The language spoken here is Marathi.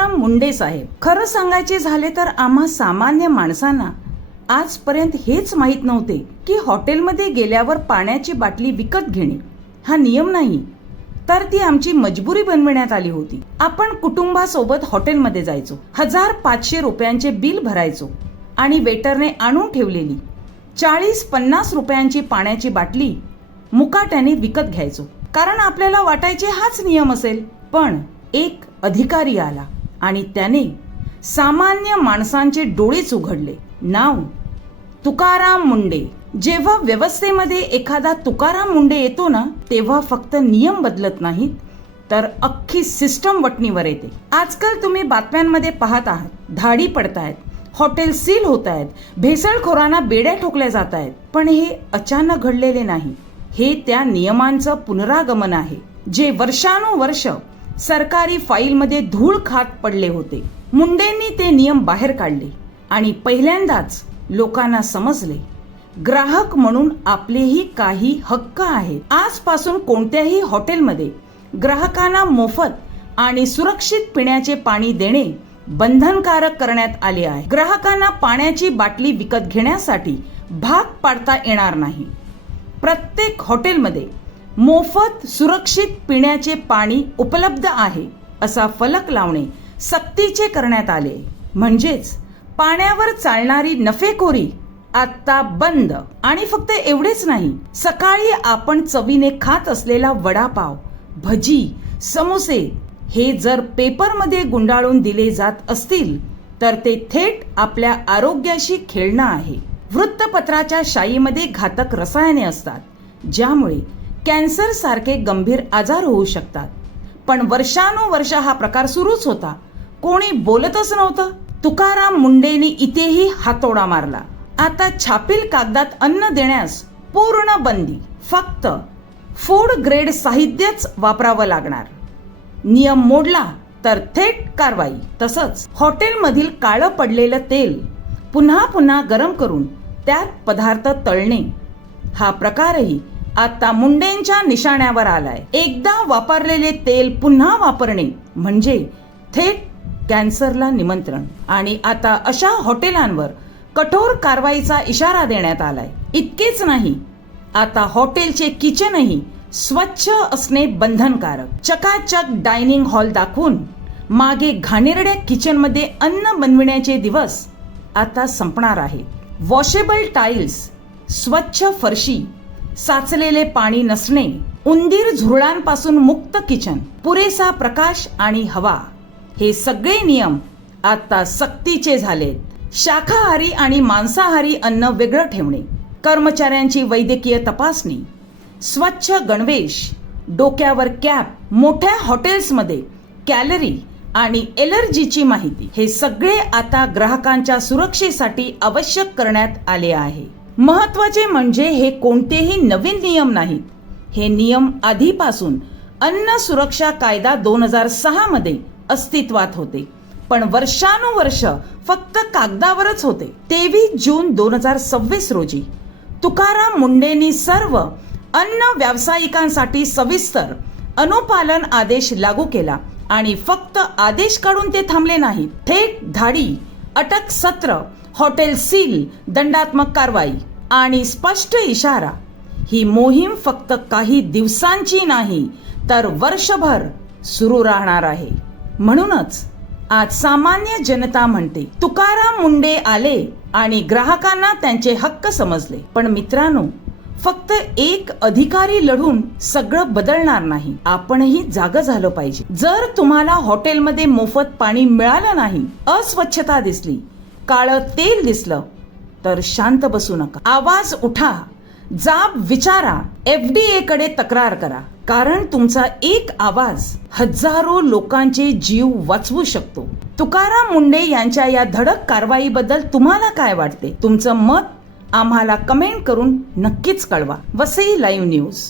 तुकाराम मुंडे साहेब. खरं सांगायचे झाले तर आम्हा सामान्य माणसांना आजपर्यंत हेच माहीत नव्हते की हॉटेलमध्ये गेल्यावर पाण्याची बाटली विकत घेणे हा नियम नाही, तर ती आमची मजबुरी बनविण्यात आली होती. आपण कुटुंबासोबत हॉटेलमध्ये जायचो, 1500 रुपयांचे बिल भरायचो आणि वेटरने आणून ठेवलेली 40-50 रुपयांची पाण्याची बाटली मुकाट्याने विकत घ्यायचो, कारण आपल्याला वाटायचे हाच नियम असेल. पण एक अधिकारी आला आणि त्याने सामान्य माणसांचे डोळेच उघडले. नाव तुकाराम मुंडे. जेव्हा व्यवस्थेमध्ये एखादा तुकाराम मुंडे येतो ना, तेव्हा फक्त नियम बदलत नाहीत तर अख्खी सिस्टम वटणीवर येते. आजकाल तुम्ही बातम्यांमध्ये पाहत आहात, धाडी पडतायत, हॉटेल सील होत आहेत, भेसळखोरांना बेड्या ठोकल्या जात आहेत. पण हे अचानक घडलेले नाही, हे त्या नियमांचं पुनरागमन आहे जे वर्षानुवर्ष सरकारी फाईलमध्ये धूळ खात पडले होते. मुंडेंनी ते नियम बाहेर काढले आणि पहिल्यांदाच लोकांना समजले, ग्राहक म्हणून आपलेही काही हक्क आहेत. आजपासून कोणत्याही हॉटेलमध्ये ग्राहकांना मोफत आणि सुरक्षित पिण्याचे पाणी देणे बंधनकारक करण्यात आले आहे. ग्राहकांना पाण्याची बाटली विकत घेण्यासाठी भाग पाडता येणार नाही. प्रत्येक हॉटेलमध्ये मोफत सुरक्षित पिण्याचे पाणी उपलब्ध आहे असा फलक लावणे सक्तीचे करण्यात आले. म्हणजेच पाण्यावर चालणारी नफेखोरी आता बंद. आणि फक्त एवढेच नाही, सकाळी आपण चवीने खात असलेला वडापाव, भजी, समोसे हे जर पेपरमध्ये गुंडाळून दिले जात असतील तर ते थेट आपल्या आरोग्याशी खेळणं आहे. वृत्तपत्राच्या शाईमध्ये घातक रसायने असतात, ज्यामुळे कॅन्सर सारखे गंभीर आजार होऊ शकतात. पण वर्षानुवर्ष हा प्रकार सुरूच होता, कोणी बोलतच नव्हतं. तुकाराम मुंडेंनी इथेही हातोडा मारला. आता छापील कागदात अन्न देण्यास पूर्ण बंदी, फक्त फूड ग्रेड साहित्यच वापरावं लागणार. नियम मोडला तर थेट कारवाई. तसंच हॉटेलमधील काळं पडलेलं तेल पुन्हा पुन्हा गरम करून त्यात पदार्थ तळणे हा प्रकारही आता मुंडेंच्या निशाण्यावर आलाय. एकदा वापरलेले तेल पुन्हा वापरणे म्हणजे थेट कॅन्सरला निमंत्रण. आणि आता अशा हॉटेलांवर कठोर कारवाईचा इशारा देण्यात आलाय. इतकेच नाही, आता हॉटेलचे किचनही स्वच्छ असणे बंधनकारक. चकाचक डायनिंग हॉल दाखवून मागे घाणेरड्या किचनमध्ये अन्न बनविण्याचे दिवस आता संपणार आहे. वॉशेबल टाइल्स, स्वच्छ फरशी, साचलेले पाणी नसणे, उंदीर झुरळांपासून मुक्त किचन, पुरेसा प्रकाश आणि हवा हे सगळे नियम आता सक्तीचे झालेत. शाकाहारी आणि मांसाहारी अन्न वेगळं ठेवणे, कर्मचाऱ्यांची वैद्यकीय तपासणी, स्वच्छ गणवेश, डोक्यावर कॅप, मोठ्या हॉटेल्समध्ये कॅलरी आणि एलर्जीची माहिती हे सगळे आता ग्राहकांच्या सुरक्षेसाठी आवश्यक करण्यात आले आहे. महत्वाचे म्हणजे हे कोणतेही नवीन नियम नाहीत. हे नियम आधीपासून अन्न सुरक्षा कायदा 2006 मध्ये अस्तित्वात होते, पण वर्षानुवर्ष फक्त कागदावरच होते. 23 जून 2026 रोजी तुकाराम मुंडेंनी सर्व अन्न व्यावसायिकांसाठी सविस्तर अनुपालन आदेश लागू केला आणि फक्त आदेश काढून ते थांबले नाहीत. थेट धाडी, अटक सत्र, हॉटेल सील, दंडात्मक कारवाई आणि स्पष्ट इशारा. ही मोहीम फक्त काही दिवसांची नाही तर वर्षभर सुरू राहणार आहे. म्हणूनच आज सामान्य जनता म्हणते, तुकाराम मुंडे आले आणि ग्राहकांना त्यांचे हक्क समजले. पण मित्रांनो, फक्त एक अधिकारी लढून सगळं बदलणार नाही. आपणही जागं झालं पाहिजे. जर तुम्हाला हॉटेलमध्ये मोफत पाणी मिळालं नाही, अस्वच्छता दिसली, काळं तेल दिसलं, तर शांत बसू नका. आवाज उठा, जाब विचारा, FDA कडे तक्रार करा. कारण तुमचा एक आवाज हजारो लोकांचे जीव वाचवू शकतो. तुकाराम मुंडे यांच्या या धडक कारवाईबद्दल तुम्हाला काय वाटते? तुमचं मत आम्हाला कमेंट करून नक्कीच कळवा. Vasai live news.